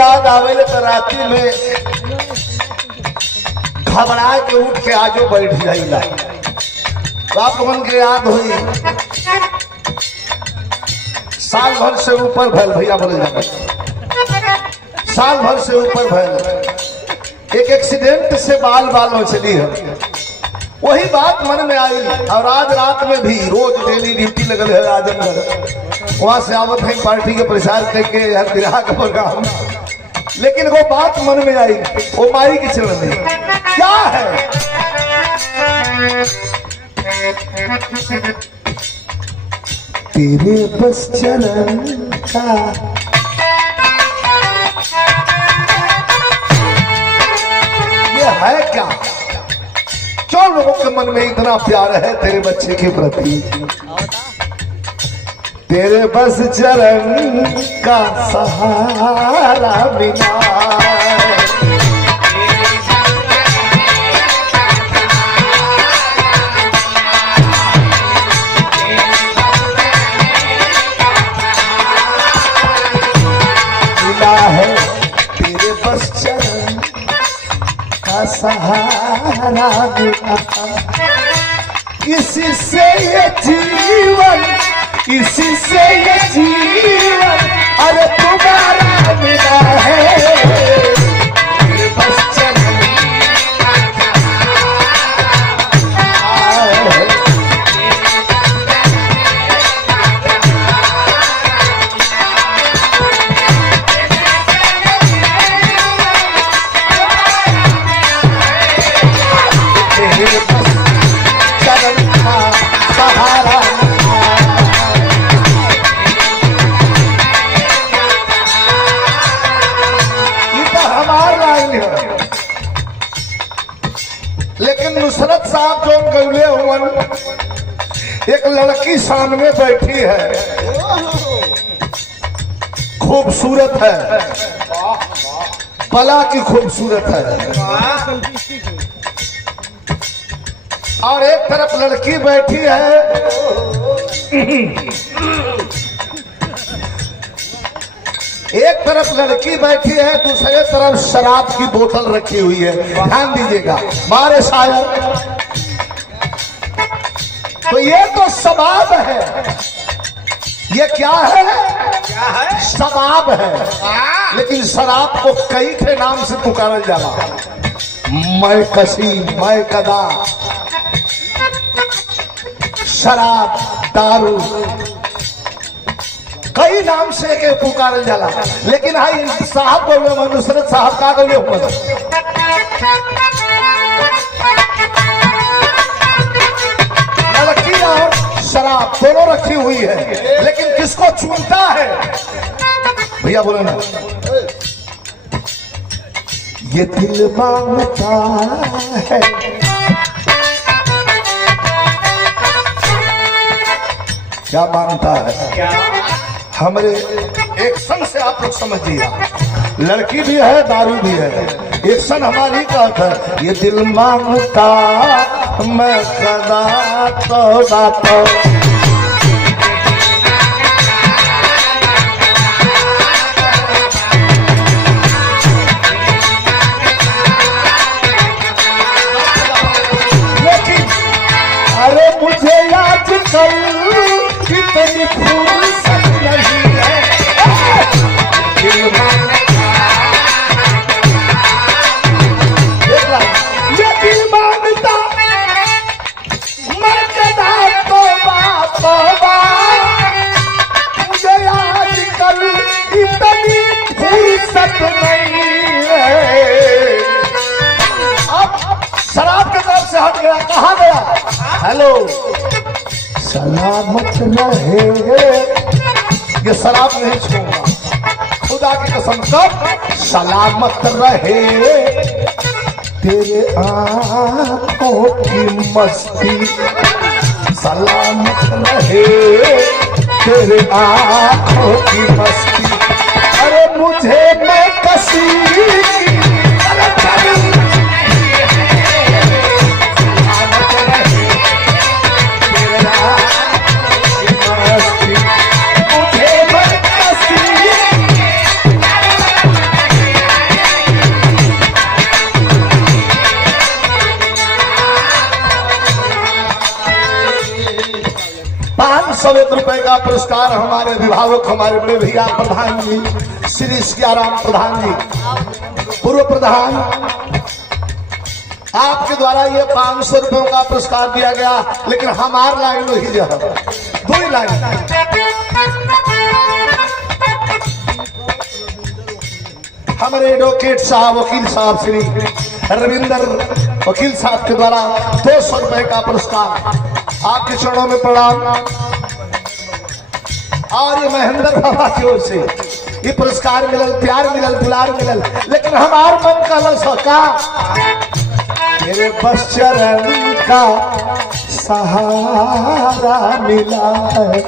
याद आवेले तो राती में घबरा के उठ के आजो बैठ जाइला। तो आप लोगन के याद हुई साल भर से ऊपर भैल, भैया बोले जाए साल भर से ऊपर भैल एक एक्सीडेंट से बाल बाल में चली है। वही बात मन में आई और आज रात में भी रोज डेली ड्यूटी लगल है आजमगढ़, वहां से आवत है पार्टी के प्रचार करके हर ग्राह का प्रोग्राम। लेकिन वो बात मन में आई, वो माई के चरण में क्या है। तेरे बस चरण का ये है क्या, क्यों लोगों के मन में इतना प्यार है तेरे बच्चे के प्रति। तेरे बस चरण का सहारा बिना मिला है, तेरे बस चरण का सहारा बिना इसी से ये जीवन, इसी से ये जीवन अरे तुम्हारा मिला है। बस चरण का सहारा लेकिन नुसरत साहब जो गौले हुवन, एक लड़की सामने बैठी है, खूबसूरत है, बला की खूबसूरत है, और एक तरफ लड़की बैठी है, एक तरफ लड़की बैठी है, दूसरे तरफ शराब की बोतल रखी हुई है। ध्यान दीजिएगा मारे शायर, तो ये तो शबाब है। ये क्या है? शबाब है। लेकिन शराब को कई के नाम से पुकारा जाला, मैं कसी, मैं कदा, शराब, दारू, कई नाम से के पुकारल जाला। लेकिन हाई साहब बोले, नुसरत साहब का बोले हुआ लड़की और शराब दोनों रखी हुई है, लेकिन किसको चुनता है भैया बोले ना। ये दिल मांगता है, क्या मांगता है? क्या? हमारे एक्शन से आप लोग समझिए, लड़की भी है, दारू भी है, एक्शन हमारी का था। ये दिल मांगता मैं कदा तो बातों लेकिन अरे मुझे आजकल कितनी फुर्सत नहीं है। ये दिल मांगता मैं कदा तौबा, मुझे आजकल इतनी फुर्सत नहीं है। अब शराब के तरफ से हट गया, कहाँ गया? हेलो, सलामत रहे, ये शराब नहीं छूंगा, खुदा की कसम। कब? सलामत रहे तेरे आंखों की मस्ती, सलामत रहे तेरे आंखों की मस्ती। अरे मुझे मैं कसी ₹501 का पुरस्कार हमारे अभिभावक, हमारे बड़े भैया प्रधान जी श्री सियाराम प्रधान जी, पूर्व प्रधान, आपके द्वारा ये ₹500 का पुरस्कार दिया गया। लेकिन हमार लाइन वही जो है, 2 लाइन। हमारे एडवोकेट साहब, वकील साहब श्री रविंदर वकील साहब के द्वारा ₹200 का पुरस्कार, आपके चरणों में प्रणाम। और ये महेंद्र बाबा की ओर से ये पुरस्कार मिलल, प्यार मिलल, दुलार मिलल। लेकिन हमार मन का लसका मेरे बस चरण का सहारा मिला है,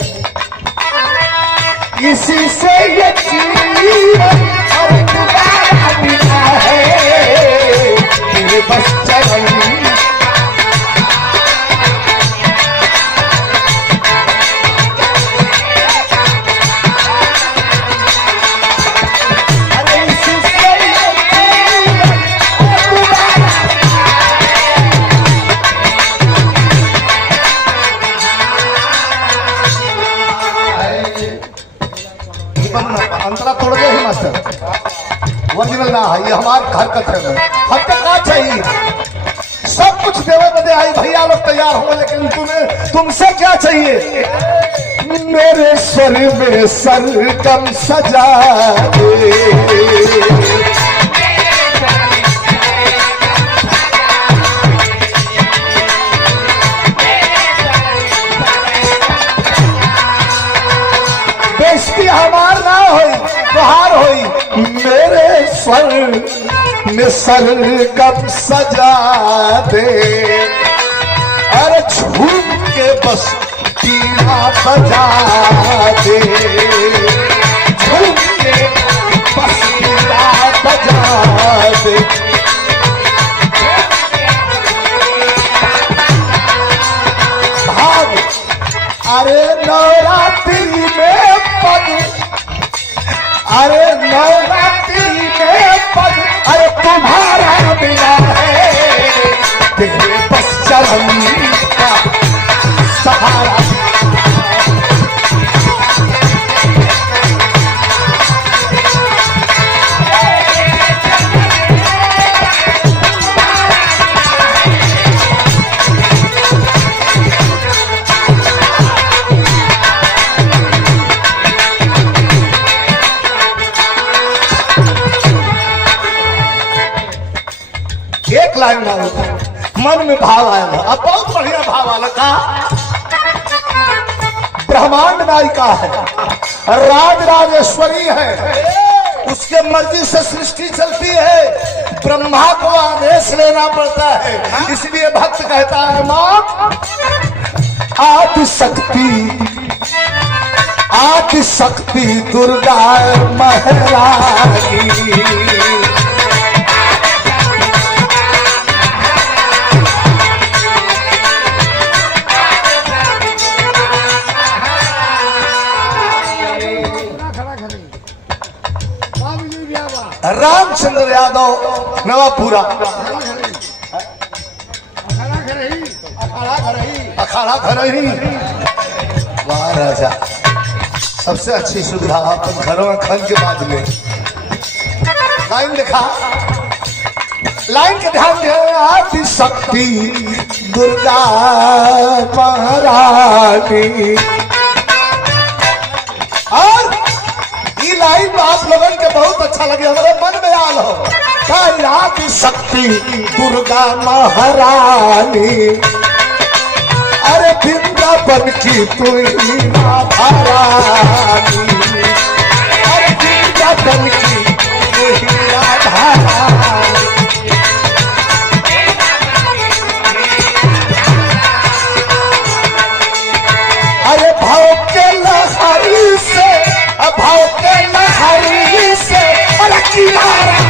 इसी से ये जीवन और दोबारा मिला है। मेरे बस चरण अंतरा तोड़ गए ही मास्टर, ओरिजिनल ना है ये हमारे हरकत है। हमको क्या चाहिए? सब कुछ देवे बदे आई भैया लोग तैयार हो, लेकिन तुमसे क्या चाहिए? मेरे सर में सरगम सजा दे, बेइज्जती हमार ना होई, तुहार होई। मेरे सर में सरगम सजा दे, अरे झूम के बस बीना बजा दे, झूम के बस बीना बजा दे। भाग अरे नवरात्रि में पग, अरे नवरात्रि में पग, अरे तुम्हारा बिना है, तेरे बस चरण का सहारा। एक लाइन आया, मन में भाव आया, अब बहुत बढ़िया भाव आया। का ब्रह्मांड नायिका है, राज राजेश्वरी है, उसके मर्जी से सृष्टि चलती है, ब्रह्मा को आदेश लेना पड़ता है। इसलिए भक्त कहता है मां आदि शक्ति दुर्गा महारानी। रामचंद्र यादव नवापुरा, अखाड़ा घर ही। वाह राजा, सबसे अच्छी सुविधा अपन घरों में खन के बाद में। लाइन लिखा, लाइन के ध्यान दे, आदि शक्ति दुर्गा महारानी। और ये लाइन आप लोगों के बहुत अच्छा लगे, हमारे मन में आल हो। आदि शक्ति दुर्गा महारानी, अरे वृंदावन की तू ही राधा रानी, अरे वृंदावन की तू ही राधा रानी। अरे भाव के लहरी से, भाव के लहरी से, अरे किनारा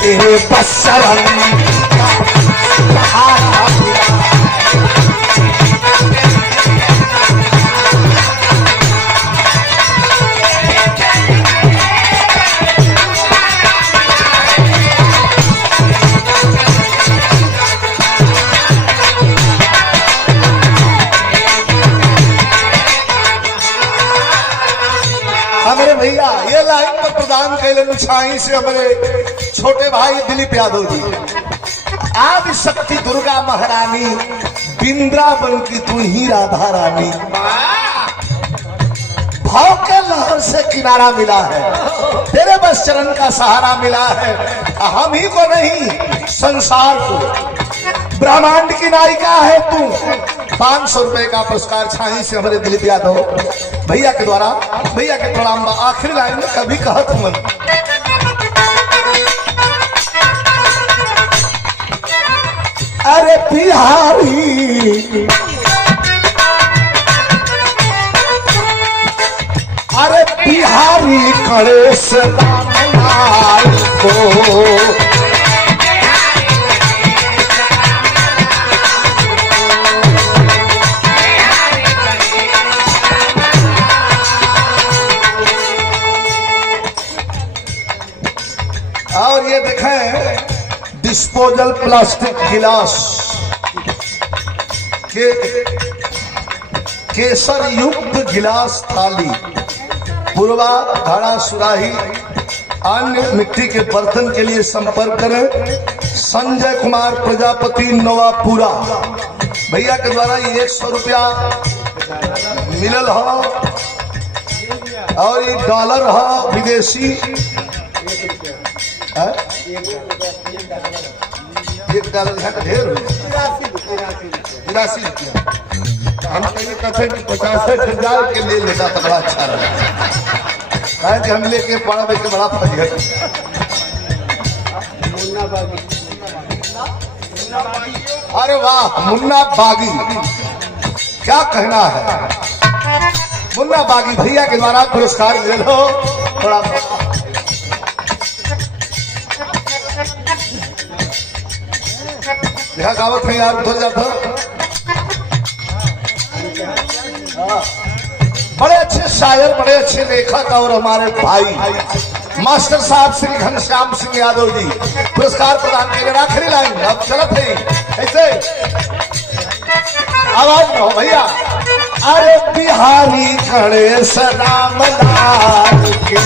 तेरे बस शरण का सहारा। भैया ये लाइन तो प्रदान कैलन छाई से हमारे छोटे भाई दिलीप यादव जी। आदि शक्ति दुर्गा महारानी, वृंदावन की तू ही राधा रानी, भाव के लहर से किनारा मिला है, तेरे बस चरण का सहारा मिला है। हम ही को नहीं संसार को, ब्रह्मांड की नायिका है तू। 500 रुपए का पुरस्कार छाई से हमारे दिलीप यादव भैया के द्वारा, भैया के प्रणाम। आखिरी लाइन में कभी कहत मन, अरे बिहारी, अरे बिहारी गणेश रामलाल को, और ये देखें डिस्पोजल प्लास्टिक गिलास के केसर युक्त गिलास थाली, पूर्वा घड़ा सुराही अन्य मिट्टी के बर्तन के लिए संपर्क करें। संजय कुमार प्रजापति नवापुरा भैया के द्वारा ये 100 रुपया मिलल हो, और ये डॉलर हो विदेशी, एक डॉलर है ढेर, 83 रुपया। हम कहीं कहते कि 65,000 के ले लेता तो बड़ा अच्छा रहा, कि हम लेके पड़ा के बड़ा फरियत। अरे वाह मुन्ना बागी, क्या कहना है। मुन्ना बागी भैया के द्वारा पुरस्कार ले लो थोड़ा। यह गावत है यार, उधर जाता। बड़े अच्छे शायर, बड़े अच्छे लेखक और हमारे भाई मास्टर साहब श्री घनश्याम सिंह यादव जी पुरस्कार प्रदान किए। आखिरी लाइन अब चलत है ऐसे, आवाज में हो भैया। अरे बिहारी गणेश रामलाल के,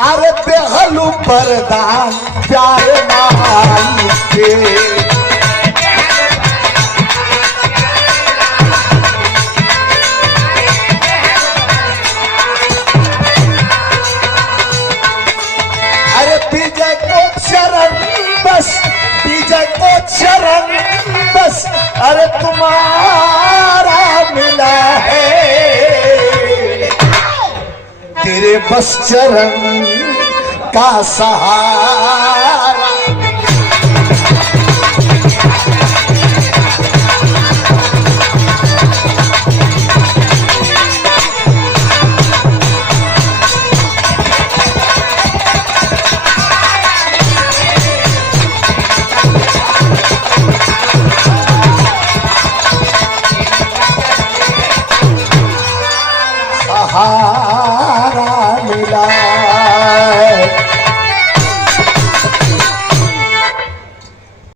अरे बेहलू परदान प्यारे माई के, अरे विजय को चरण बस, विजय को चरण बस, अरे तुम्हारा मिला है, तेरे बस चरण का सहारा। सहारा मिला